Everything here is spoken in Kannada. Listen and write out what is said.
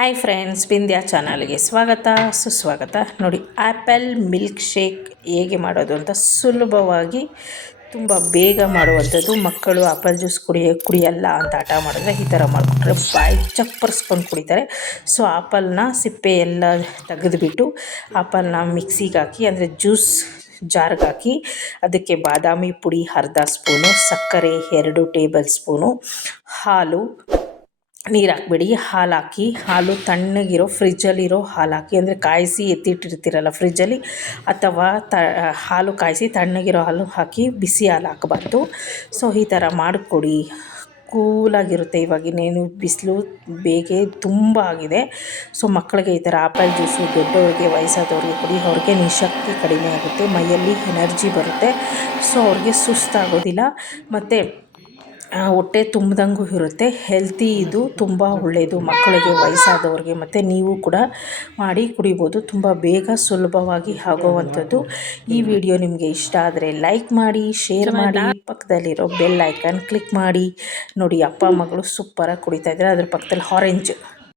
ಹಾಯ್ ಫ್ರೆಂಡ್ಸ್, ಬಿಂದ್ಯಾ ಚಾನಲ್ಗೆ ಸ್ವಾಗತ ಸುಸ್ವಾಗತ. ನೋಡಿ, ಆ್ಯಪಲ್ ಮಿಲ್ಕ್ ಶೇಕ್ ಹೇಗೆ ಮಾಡೋದು ಅಂತ ಸುಲಭವಾಗಿ ತುಂಬ ಬೇಗ ಮಾಡುವಂಥದ್ದು. ಮಕ್ಕಳು ಆ್ಯಪಲ್ ಜ್ಯೂಸ್ ಕುಡಿಯಲ್ಲ ಅಂತ ಹಠ ಮಾಡಿದ್ರೆ ಈ ಥರ ಮಾಡಿಕೊಟ್ರೆ ಬಾಯಿ ಚಪ್ಪರಿಸ್ಕೊಂಡು ಕುಡಿತಾರೆ. ಸೊ ಆ್ಯಪಲ್ನ ಸಿಪ್ಪೆ ಎಲ್ಲ ತೆಗೆದುಬಿಟ್ಟು ಆ್ಯಪಲ್ನ ಮಿಕ್ಸಿಗೆ ಹಾಕಿ, ಅಂದರೆ ಜ್ಯೂಸ್ ಜಾರ್ಗೆ ಹಾಕಿ, ಅದಕ್ಕೆ ಬಾದಾಮಿ ಪುಡಿ ಅರ್ಧ ಸ್ಪೂನು, ಸಕ್ಕರೆ 2 ಟೇಬಲ್ ಸ್ಪೂನು, ಹಾಲು, ನೀರು ಹಾಕ್ಬಿಡಿ. ಹಾಲು ಹಾಕಿ, ಹಾಲು ತಣ್ಣಗಿರೋ ಫ್ರಿಜ್ಜಲ್ಲಿರೋ ಹಾಲು ಹಾಕಿ, ಅಂದರೆ ಕಾಯಿಸಿ ಎತ್ತಿಟ್ಟಿರ್ತೀರಲ್ಲ ಫ್ರಿಜ್ಜಲ್ಲಿ, ಅಥವಾ ಹಾಲು ಕಾಯಿಸಿ ತಣ್ಣಗಿರೋ ಹಾಲು ಹಾಕಿ, ಬಿಸಿ ಹಾಲು ಹಾಕಬಾರ್ದು. ಸೊ ಈ ಥರ ಮಾಡಿಕೊಡಿ, ಕೂಲಾಗಿರುತ್ತೆ. ಇವಾಗಿನ್ನೇನು ಬಿಸಿಲು ಬೇಗೆ ತುಂಬ ಆಗಿದೆ. ಸೊ ಮಕ್ಕಳಿಗೆ ಈ ಥರ ಆ್ಯಪಲ್ ಜ್ಯೂಸು ದೊಡ್ಡವ್ರಿಗೆ, ವಯಸ್ಸಾದವ್ರಿಗೆ ಕೊಡಿ. ಅವ್ರಿಗೆ ನಿಶಕ್ತಿ ಕಡಿಮೆ ಆಗುತ್ತೆ, ಮೈಯಲ್ಲಿ ಎನರ್ಜಿ ಬರುತ್ತೆ. ಸೊ ಅವ್ರಿಗೆ ಸುಸ್ತಾಗೋದಿಲ್ಲ, ಮತ್ತು ಹೊಟ್ಟೆ ತುಂಬ್ದಂಗೂ ಇರುತ್ತೆ. ಹೆಲ್ತಿ, ಇದು ತುಂಬ ಒಳ್ಳೆಯದು ಮಕ್ಕಳಿಗೆ, ವಯಸ್ಸಾದವ್ರಿಗೆ. ಮತ್ತು ನೀವು ಕೂಡ ಮಾಡಿ ಕುಡಿಬೋದು. ತುಂಬ ಬೇಗ ಸುಲಭವಾಗಿ ಆಗೋವಂಥದ್ದು. ಈ ವಿಡಿಯೋ ನಿಮಗೆ ಇಷ್ಟ ಆದರೆ ಲೈಕ್ ಮಾಡಿ, ಶೇರ್ ಮಾಡಿ, ಪಕ್ಕದಲ್ಲಿರೋ ಬೆಲ್ ಐಕಾನ್ ಕ್ಲಿಕ್ ಮಾಡಿ. ನೋಡಿ, ಅಪ್ಪ ಮಗಳು ಸೂಪರಾಗಿ ಕುಡಿತಾ ಇದ್ದಾರೆ. ಅದ್ರ ಪಕ್ಕದಲ್ಲಿ ಆರೆಂಜ್